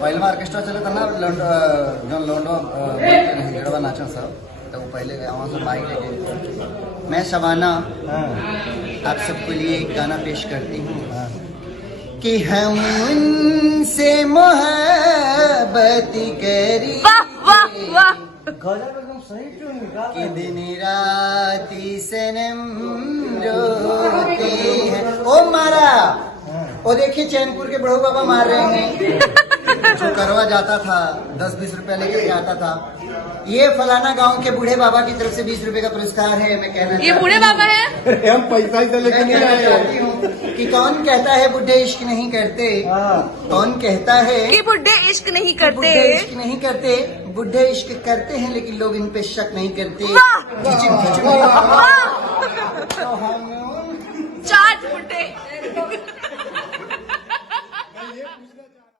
पहले में ऑर्केस्ट्रा चले था ना जो लोंडो जड़वा नाचन सब तो वो पहले वहाँ से माइक लेके मैं शबाना आप सबके लिए एक गाना पेश करती हूँ कि हम उनसे मोहब्बत करी कि दिन रात सनम रोते हैं। ओ मारा वो देखिए चैनपुर के बड़ो बाबा मार रहे हैं जो करवा जाता था 10-20 रुपया लेकर के आता था। ये फलाना गांव के बूढ़े बाबा की तरफ से 20 रुपए का पुरस्कार है। मैं कहना ये बूढ़े बाबा है। हम पैसा ही लेके नहीं आए हूँ कि कौन कहता है बुढ़े इश्क नहीं करते, कौन कहता है कि बुढ़े इश्क नहीं करते, बुढ़े इश्क नहीं करते, बुढ़े इश्क करते हैं लेकिन लोग इन पे शक नहीं करते। चाट बुढ़े